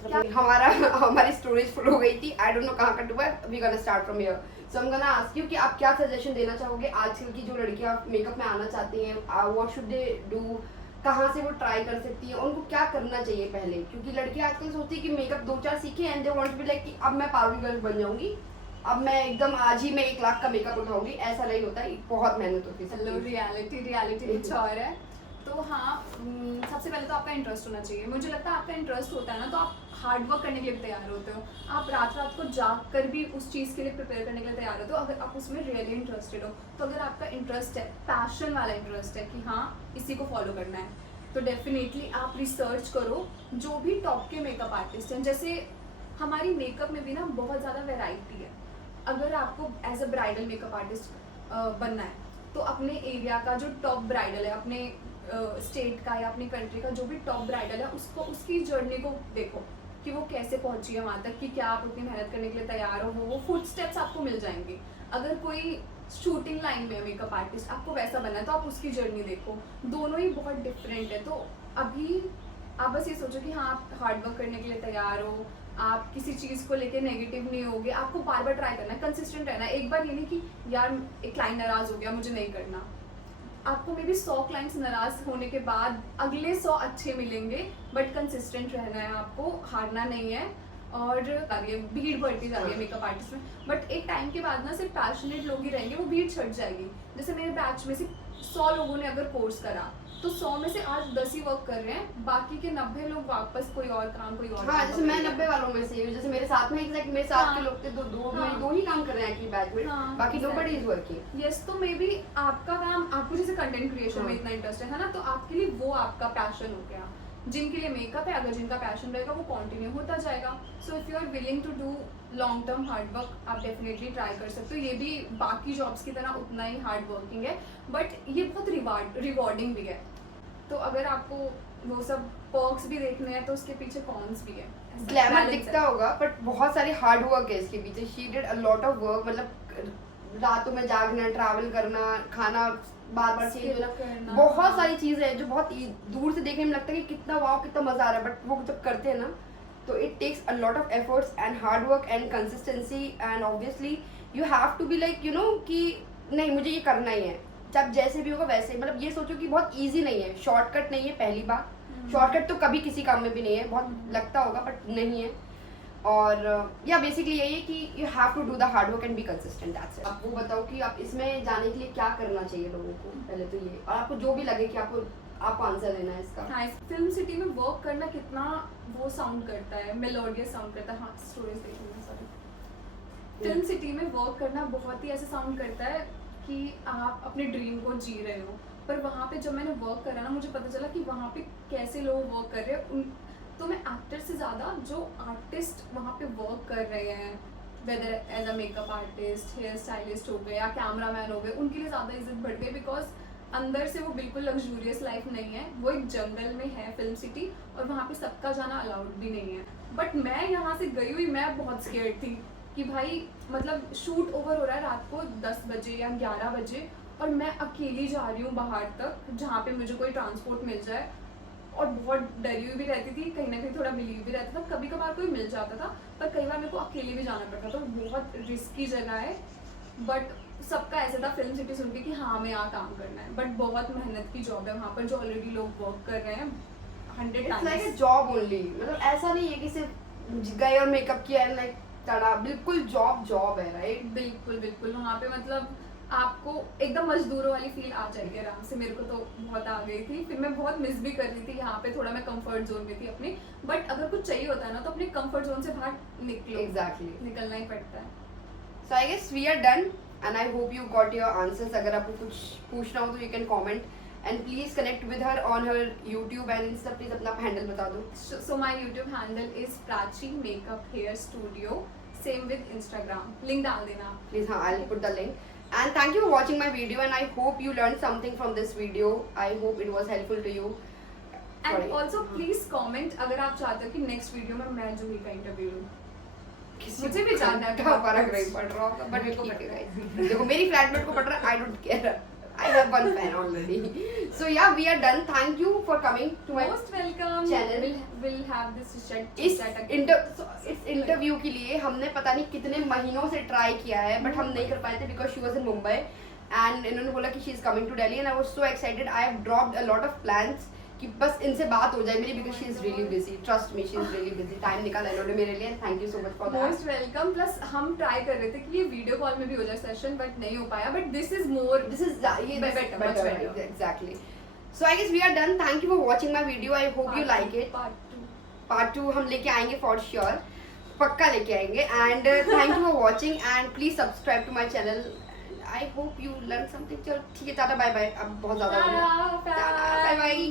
हमारी storage full हो गई थी, आई डोंट नो कहाँ कट हुआ है, we gonna start from here. So I am gonna ask you कि आप क्या सजेशन देना चाहोगे आजकल की जो लड़कियां मेकअप में आना चाहती हैं, व्हाट शुड दे डू, कहाँ से वो ट्राई कर सकती हैं, उनको क्या करना चाहिए पहले? क्योंकि लड़कियां आजकल सोचती है कि मेकअप 2-4 सीखे and they want to be like कि अब मैं पार्लर गर्ल बन जाऊंगी, अब मैं एकदम आज ही मैं 1 लाख का मेकअप उठाऊंगी। ऐसा नहीं होता है, बहुत मेहनत होती है। हेलो, रियलिटी कुछ और है। तो हाँ, सबसे पहले तो आपका इंटरेस्ट होना चाहिए। मुझे लगता है आपका इंटरेस्ट होता है ना, तो आप हार्ड वर्क करने के लिए भी तैयार होते हो। आप रात रात को जाग कर भी उस चीज़ के लिए प्रिपेयर करने के लिए तैयार होते हो, अगर आप उसमें रियली इंटरेस्टेड हो। तो अगर आपका इंटरेस्ट है, पैशन वाला इंटरेस्ट है कि हाँ इसी को फॉलो करना है, तो डेफिनेटली आप रिसर्च करो जो भी टॉप के मेकअप आर्टिस्ट हैं। जैसे हमारी मेकअप में भी ना बहुत ज़्यादा वेराइटी है। अगर आपको as a bridal makeup artist बनना है, तो अपने एरिया का जो टॉप ब्राइडल है, अपने स्टेट का या अपनी कंट्री का जो भी टॉप ब्राइडल है, उसको उसकी जर्नी को देखो कि वो कैसे पहुंची है वहाँ तक, कि क्या आप उतनी मेहनत करने के लिए तैयार हो, वो फुट स्टेप्स आपको मिल जाएंगे। अगर कोई शूटिंग लाइन में मेकअप आर्टिस्ट, आपको वैसा बनना है, तो आप उसकी जर्नी देखो। दोनों ही बहुत डिफरेंट है। तो अभी आप बस ये सोचो कि हाँ आप हार्ड वर्क करने के लिए तैयार हो, आप किसी चीज़ को लेके नेगेटिव नहीं होगे, आपको बार बार ट्राई करना है, कंसिस्टेंट रहना है। एक बार ये नहीं कि यार एक क्लाइंट नाराज़ हो गया मुझे नहीं करना। आपको मे बी 100 क्लाइंट्स नाराज़ होने के बाद अगले 100 अच्छे मिलेंगे, बट कंसिस्टेंट रहना है आपको, हारना नहीं है। और भीड़ बढ़ती जा रही है मेकअप आर्टिस्ट में, बट एक टाइम के बाद ना सिर्फ पैशनेट लोग ही रहेंगे, वो भीड़ छट जाएगी। जैसे मेरे बैच में से 100 लोगों ने अगर कोर्स करा, तो 100 में से आज 10 ही वर्क कर रहे हैं, बाकी के 90 लोग वापस कोई और काम हाँ, जैसे मैं 90 वालों में से हूँ। जैसे मेरे साथ में एग्जैक्ट मेरे साथ के लोग थे, दो ही काम कर रहे हैं एक्चुअली बैच में, बाकी नोबडी इज वर्किंग। यस, तो मे बी आपका काम, आपको जैसे कंटेंट क्रिएशन में इतना इंटरेस्ट है ना, तो आपके लिए वो आपका पैशन हो गया। जिनके लिए मेकअप है, अगर जिनका पैशन रहेगा वो कंटिन्यू होता जाएगा। So if you are willing to do long term hard work, आप डेफिनेटली ट्राई कर सकते हो। ये भी बाकी जॉब्स की तरह उतना ही हार्ड वर्किंग है, बट ये बहुत रिवॉर्डिंग भी है। तो अगर आपको वो सब पर्क्स भी देखने हैं, तो उसके पीछे कॉन्स भी है। ग्लैमर दिखता होगा, बट बहुत सारी हार्ड वर्क है इसके पीछे। She did a lot of work, मतलब रातों में जागना, ट्रैवल करना, खाना बार बार चेंज होना, बहुत सारी चीजें हैं जो बहुत दूर से देखने में लगता है कि कितना वाव, कितना मजा आ रहा है, बट वो जब करते हैं ना, तो it takes a lot of efforts and hard work and consistency, and obviously you have to be like you know कि नहीं मुझे ये करना ही है, जब जैसे भी होगा वैसे। मतलब ये सोचो कि बहुत ईजी नहीं है, शॉर्टकट नहीं है। पहली बात, शॉर्टकट तो कभी किसी काम में भी नहीं है, बहुत लगता होगा बट नहीं है। और या बेसिकली यही है कि you have to do the hard work and be consistent, that's it. आप वो बताओ कि आप इसमें जाने के लिए क्या करना चाहिए लोगों को, पहले तो ये, और आपको जो भी लगे कि आपको आंसर देना है इसका। हाँ, फिल्म सिटी में वर्क करना कितना वो साउंड करता है, मेलोडियस साउंड करता है। हाँ, स्टोरीज देखूंगा, सॉरी। फिल्म सिटी में वर्क करना बहुत ही ऐसे साउंड करता है कि आप अपने ड्रीम को जी रहे हो। पर वहाँ पे जब मैंने वर्क करा ना, मुझे पता चला कि वहाँ पे कैसे लोग वर्क कर रहे हैं। तो मैं एक्टर से ज़्यादा जो आर्टिस्ट वहाँ पे वर्क कर रहे हैं, whether as a makeup artist, hair stylist हो गए या कैमरा मैन हो गए, उनके लिए ज़्यादा इज्जत बढ़ गई। बिकॉज अंदर से वो बिल्कुल लग्जूरियस लाइफ नहीं है, वो एक जंगल में है फिल्म सिटी, और वहाँ पे सबका जाना अलाउड भी नहीं है। बट मैं यहाँ से गई हुई, मैं बहुत स्केर्ड थी कि भाई मतलब शूट ओवर हो रहा है रात को 10 बजे या 11 बजे, और मैं अकेली जा रही हूँ बाहर तक जहाँ पे मुझे कोई ट्रांसपोर्ट मिल जाए, और बहुत डरी हुई भी रहती थी, कहीं ना कहीं थोड़ा बिलीव भी रहता था। कभी कभार कोई मिल जाता था, पर कई बार मेरे को अकेले भी जाना पड़ता था। बहुत रिस्की जगह है, बट सबका ऐसा था फिल्म सिटी सुन के कि हाँ हमें यहाँ काम करना है। बट बहुत मेहनत की जॉब है वहाँ पर, जो ऑलरेडी लोग वर्क कर रहे हैं 100 times. Like a job only, मतलब ऐसा नहीं है कि सिर्फ गए और मेकअप किया है, लाइक तड़ा, बिल्कुल जॉब है, राइट? बिल्कुल वहाँ पे मतलब आपको एकदम मजदूरों वाली फील आ जाएगी आराम से। मेरे को तो बहुत आ गई थी, फिर मैं बहुत मिस भी कर रही थी यहाँ पे, थोड़ा मैं कंफर्ट जोन में थी अपने। बट अगर कुछ चाहिए होता है ना, तो अपने कंफर्ट जोन से बाहर निकलो। एग्जैक्टली, निकलना ही पड़ता है। So I guess we are done and I hope you got your answers. अगर आपको कुछ पूछना हो तो you can comment and please connect with her on her YouTube and Insta. Please अपना हैंडल बता दो। So my YouTube handle is Prachi makeup hair studio, same with Instagram, link डाल देना प्लीज। हाँ, I will put the link. And thank you for watching my video, and I hope you learned something from this video. I hope it was helpful to you. And also please comment अगर आप चाहते हो कि next video में मैं जूही का interview लूँ। मुझे भी जानना है, फर्क नहीं पड़ रहा होगा, बट मेरे को पड़ रहा है। देखो मेरी फ्लैटमेट को पड़ रहा है, I don't care. I have one fan already. So yeah, we are done. Thank you for coming to my Most welcome. channel. We'll have this chat. इस इंटरव्यू के लिए हमने पता नहीं कितने महीनों से ट्राई किया है, बट हम नहीं कर पाए थे because she was in Mumbai and इन्होंने बोला कि she is coming to Delhi and I was so excited. I have dropped a lot of plans कि बस इनसे बात हो जाए मेरी because she is really busy. Trust me, she is really busy. Time निकाला इन्होंने मेरे लिए. Thank you so much for that. Most welcome. Plus हम ट्राई कर रहे थे कि ये वीडियो कॉल में भी हो जाए सेशन, बट नहीं हो पाया. But this is more, This is better, much better. Exactly. So I guess we are done. Thank you for watching my video. I hope you like it. Part 2 हम लेके आएंगे for sure. पक्का लेके आएंगे. And thank you for watching and please subscribe to my channel. I hope you learn something. चलो ठीक है, tata bye bye. अब बहुत ज़्यादा हो गया. Bye. Bye bye.